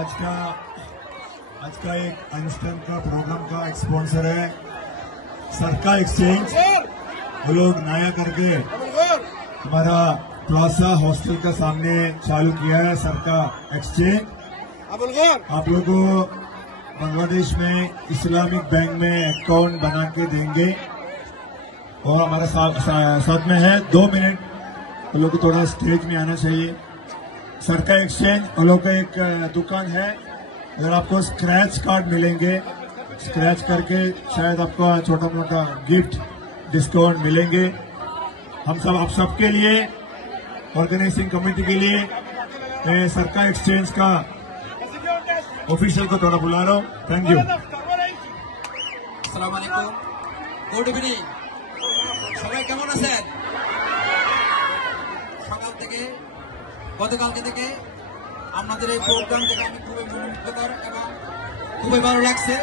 आज का एक आइंस्टाइन का प्रोग्राम का एक स्पॉन्सर है सरका एक्सचेंज। वो लोग नया करके हमारा प्लाजा हॉस्टल का सामने चालू किया है सरका एक्सचेंज। आप लोगों को बांग्लादेश में इस्लामिक बैंक में अकाउंट बना के देंगे और हमारा साथ में है 2 मिनट। वो लोग को थोड़ा स्टेज में आना चाहिए। सरका एक्सचेंज वो लोग का एक दुकान है। अगर आपको स्क्रैच कार्ड मिलेंगे, स्क्रैच करके शायद आपको छोटा मोटा गिफ्ट डिस्काउंट मिलेंगे। हम सब आप सबके लिए ऑर्गेनाइजिंग कमेटी के लिए सरका एक्सचेंज का ऑफिशियल को थोड़ा बुला रहा हूँ। Thank you. আসসালামু আলাইকুম, গুড ইভিনিং। সবাই কেমন আছেন? সকাল থেকে গতকালকে থেকে আপনাদের এই প্রোগ্রাম থেকে আমি খুবই মনোমুগ্ধকর এবং খুবই ভালো লাগছে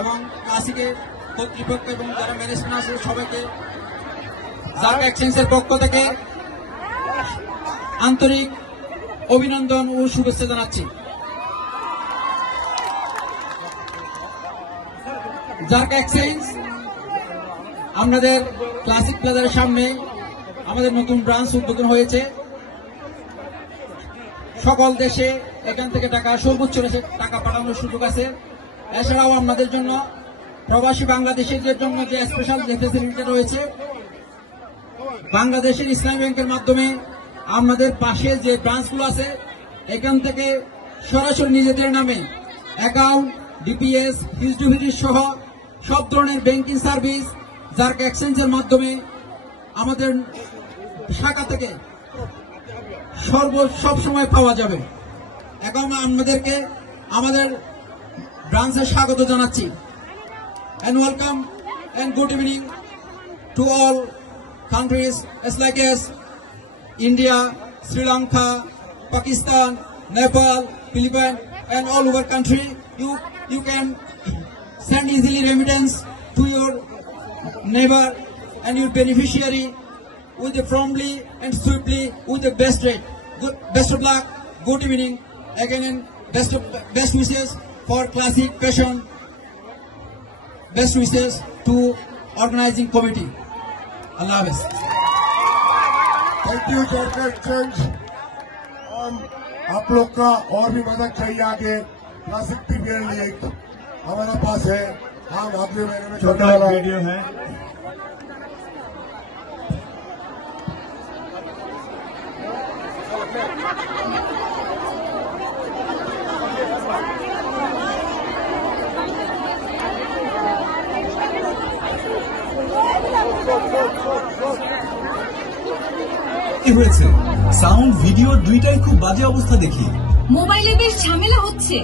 এবং ক্লাসিকের কর্তৃপক্ষ এবং যারা ম্যানেজমেন্ট আছে সবাইকে জারকা এক্সচেঞ্জের পক্ষ থেকে আন্তরিক অভিনন্দন ও শুভেচ্ছা জানাচ্ছি। জারকা এক্সচেঞ্জ আমাদের ক্লাসিক প্লাজার সামনে আমাদের নতুন ব্রাঞ্চ উদ্বোধন হয়েছে। সকল দেশে এখান থেকে টাকা সর্বোচ্চ টাকা পাঠানোর সুযোগ আছে। এছাড়াও আমাদের জন্য প্রবাসী বাংলাদেশিদের জন্য যে স্পেশাল যে ফেসিলিটি রয়েছে, বাংলাদেশের ইসলামী ব্যাংকের মাধ্যমে আমাদের পাশে যে ব্রাঞ্চগুলো আছে এখান থেকে সরাসরি নিজেদের নামে অ্যাকাউন্ট, ডিপিএস, ফিক্সড ডিপোজিট সহ সব ধরনের ব্যাংকিং সার্ভিস জারকা এক্সচেঞ্জের মাধ্যমে আমাদের শাখা থেকে সব সময় পাওয়া যাবে। এখন আমাদেরকে আমাদের ব্রাঞ্চে স্বাগত জানাচ্ছি। and welcome and good evening to all countries as like as India, Sri Lanka, Pakistan, Nepal, Philippines and all over country. You can send easily remittance to your neighbor and your beneficiary with the promptly and swiftly with the best rate. Best of luck, good evening again, and best wishes for classic fashion. Best wishes to organizing committee. Allah Hafiz. Thank you जारका exchange. आप लोग का और भी मदद चाहिए आगे classic PPL league हमारे पास है। हम अगले महीने में छोटा वीडियो है। কি হয়েছে? সাউন্ড ভিডিও দুইটাই খুব বাজে অবস্থা দেখি। মোবাইলে বেশ ঝামেলা হচ্ছে।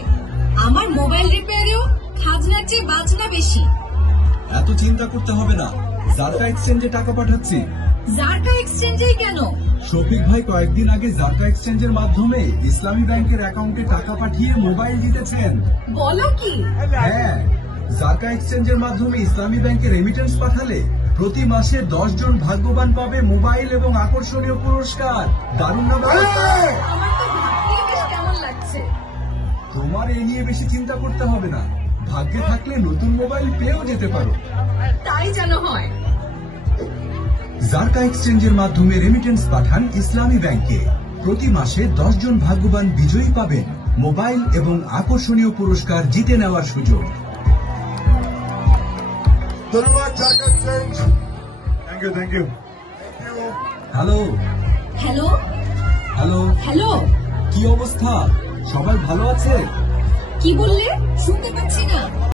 আমার মোবাইল রিপেয়ারেও খাজনার চেয়ে বাজনা বেশি। এত চিন্তা করতে হবে না, জারকা এক্সচেঞ্জে টাকা পাঠাচ্ছি। জারকা এক্সচেঞ্জেই কেন? শফিক ভাই কয়েকদিন আগে জারকা এক্সচেঞ্জের মাধ্যমে ইসলামী ব্যাংকের অ্যাকাউন্টে টাকা পাঠিয়ে মোবাইল জিতেছেন। বলো কি? হ্যাঁ, জারকা এক্সচেঞ্জের মাধ্যমে ইসলামী ব্যাংকে রেমিটেন্স পাঠালে প্রতি মাসে 10 জন ভাগ্যবান পাবে মোবাইল এবং আকর্ষণীয় পুরস্কার। দারুণ না? আমার তো ভাবতেই বেশ কেমন লাগছে। তোমার এই নিয়ে বেশি চিন্তা করতে হবে না। ভাগ্যে থাকলে নতুন মোবাইল পেয়েও যেতে পারো। তাই যেন হয়। জারকা এক্সচেঞ্জের মাধ্যমে রেমিটেন্স পাঠান ইসলামী ব্যাংকে। প্রতি মাসে 10 জন ভাগ্যবান বিজয়ী পাবেন মোবাইল এবং আকর্ষণীয় পুরস্কার জিতে নেওয়ার সুযোগ। धन्यवाद जारका exchange. Thank you. Hello hello hello hello, কি অবস্থা? সবাই ভালো আছে? কি বললে? শুনতে পাচ্ছি না।